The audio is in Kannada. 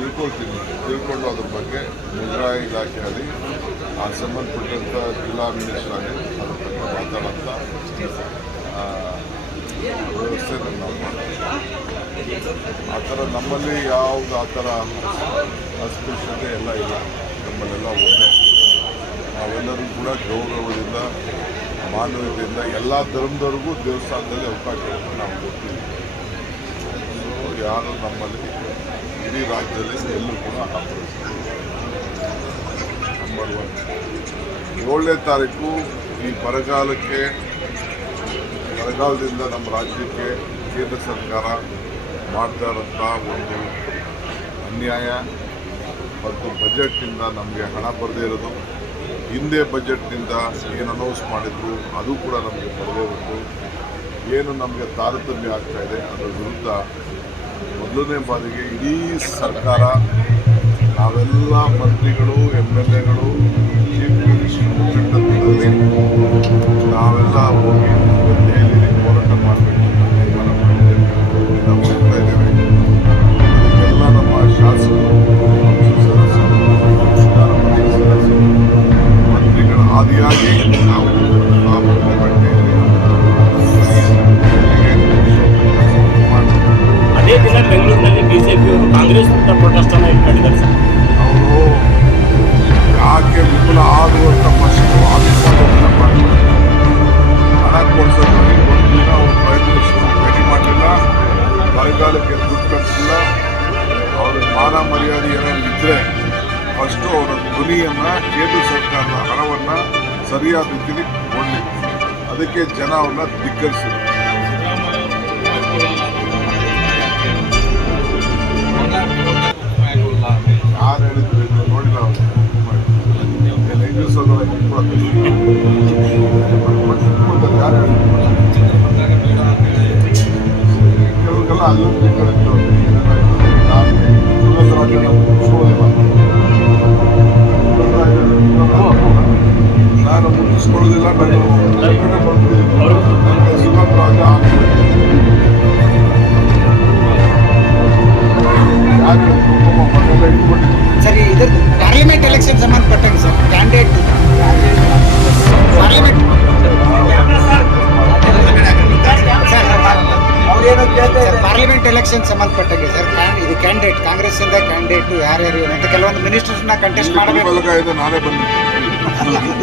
ತಿಳ್ಕೊಂಡು ಅದ್ರ ಬಗ್ಗೆ ಮುಜರಾಯಿ ಇಲಾಖೆಯಲ್ಲಿ ಆ ಸಂಬಂಧಪಟ್ಟಂಥ ಜಿಲ್ಲಾ ಮಿನಿಸ್ಟರ್ ಆಗಿ ಅದ್ರ ಬಗ್ಗೆ ಮಾತಾಡೋಂಥ ವ್ಯವಸ್ಥೆಯನ್ನು ನಾವು ಮಾಡ್ತೀವಿ. ಆ ಥರ ನಮ್ಮಲ್ಲಿ ಯಾವುದು ಆ ಥರ ಅಸ್ಪೃಶ್ಯತೆ ಎಲ್ಲ ಇಲ್ಲ. ನಮ್ಮಲ್ಲೆಲ್ಲ ಒಂದೇ, ನಾವೆಲ್ಲರೂ ಕೂಡ ಗೌರವದಿಂದ ಮಾನವೀಯತೆಯಿಂದ ಎಲ್ಲ ಧರ್ಮದವ್ರಿಗೂ ದೇವಸ್ಥಾನದಲ್ಲಿ ಅವಕಾಶವನ್ನು ನಾವು ಕೊಡ್ತೀವಿ. ಸೊ ಯಾರು ನಮ್ಮಲ್ಲಿ ಇಡೀ ರಾಜ್ಯದಲ್ಲಿ ಎಲ್ಲೂ ಕೂಡ ನಂಬರ್ 1 7ನೇ ತಾರೀಕು ಈ ಬರಗಾಲದಿಂದ ನಮ್ಮ ರಾಜ್ಯಕ್ಕೆ ಕೇಂದ್ರ ಸರ್ಕಾರ ಮಾಡ್ತಾ ಇರೋಂಥ ಒಂದು ಅನ್ಯಾಯ ಮತ್ತು ಬಜೆಟ್ನಿಂದ ನಮಗೆ ಹಣ ಬರದೇ ಇರೋದು, ಹಿಂದೆ ಬಜೆಟ್ನಿಂದ ಏನು ಅನೌನ್ಸ್ ಮಾಡಿದ್ರು ಅದು ಕೂಡ ನಮಗೆ ಬರದೇ ಇರೋದು, ಏನು ನಮಗೆ ತಾರತಮ್ಯ ಆಗ್ತಾಯಿದೆ ಅದರ ವಿರುದ್ಧ ಮೊದಲನೇ ಬಾರಿಗೆ ಇಡೀ ಸರ್ಕಾರ, ನಾವೆಲ್ಲ ಮಂತ್ರಿಗಳು, MLAಗಳು, ಚೀಫ್ ಮಿನಿಸ್ಟರ್ ಮುಖಂಡರಲ್ಲಿ ನಾವೆಲ್ಲ ಹೋಗಿ ದೆಹಲಿಯಲ್ಲಿ ಹೋರಾಟ ಮಾಡಬೇಕು ಅಂತ ತೀರ್ಮಾನ ಮಾಡಿದ್ದೇವೆ. ನಾವು ಹೋಗ್ತಾ ಇದ್ದೇವೆ. ಅದಕ್ಕೆಲ್ಲ ನಮ್ಮ ಶಾಸಕರು, ಸದಸ್ಯರು, ಸದಸ್ಯರು, ಮಂತ್ರಿಗಳ ಆದಿಯಾಗಿ ನಾವು ಆ ಪ್ರತಿಭಟನೆಯಲ್ಲಿ ಅದೇ ದಿನ ಬೆಂಗಳೂರಿನಲ್ಲಿ ಬಿಜೆಪಿಯವರು ಕಾಂಗ್ರೆಸ್ ವಿರುದ್ಧ ಪ್ರೊಟೆಸ್ಟ್ ಅನ್ನು ಇಟ್ಕೊಂಡಿದ್ದಾರೆ ಸರ್. ಅವರು ಯಾಕೆ ವಿಫಲ ಆಗುವಂಥ ಫಸ್ಟ್ ಆದೇಶವನ್ನು ಮಾಡಿದ್ದಾರೆ. ಹಣ ಕೊಡಿಸೋದ್ರಲ್ಲಿ ಒಂದು ದಿನ ಅವರು ಪ್ರಯತ್ನಿಸಿ ಭೇಟಿ ಮಾಡಲಿಲ್ಲ, ಬರಗಾಲಕ್ಕೆ ದುಡ್ಡು ಕಟ್ಟಿಲ್ಲ. ಅವ್ರಿಗೆ ಮಾನ ಮರ್ಯಾದೆ ಏನಾದ್ರು ಇದ್ದರೆ ಫಸ್ಟು ಅವರ ಧ್ವನಿಯನ್ನು ಕೇಂದ್ರ ಸರ್ಕಾರದ ಹಣವನ್ನು ಸರಿಯಾದ ರೀತಿಯಲ್ಲಿ ಕೊಡಲಿ. ಅದಕ್ಕೆ ಜನ ಅವ್ರನ್ನ ಧಿಕ್ಕರಿಸಿದ್ರು. ಯಾರು ಹೇಳಿದ್ರು ಇದು ನೋಡಿಲ್ಲ. ಅವರು 5 ದಿವಸದೊಳಗೆ ಯಾರು ಹೇಳಿದ್ರು ಕೆಲವ್ರಿಗೆಲ್ಲ ಅಲ್ಲೊಂದು ನಾನು ಮುಟ್ಟಿಸ್ಕೊಳ್ಳೋದಿಲ್ಲ. ಸುಗಂಧ ರಾಜ ಯಾರು ಮನೆಯಲ್ಲ ಇಟ್ಕೊಂಡಿದ್ರು. ಸರ್, ಇದ್ರದ್ದು ಪಾರ್ಲಿಮೆಂಟ್ ಎಲೆಕ್ಷನ್ ಸಂಬಂಧಪಟ್ಟಂಗೆ ಸರ್, ಕ್ಯಾಂಡಿಡೇಟ್ ಪಾರ್ಲಿಮೆಂಟ್ ಎಲೆಕ್ಷನ್ ಸಂಬಂಧಪಟ್ಟಂಗೆ ಸರ್, ಇದು ಕ್ಯಾಂಡಿಡೇಟ್ ಕಾಂಗ್ರೆಸ್ಸಿಂದ ಕ್ಯಾಂಡಿಡೇಟ್ ಯಾರ್ಯಾರು ಅಂತ ಕೆಲವೊಂದು ಮಿನಿಸ್ಟರ್ಸ್ನ ಕಂಟೆಸ್ಟ್ ಮಾಡಬೇಕು. ನಾನೇ ಬಂದಿದ್ದೆ.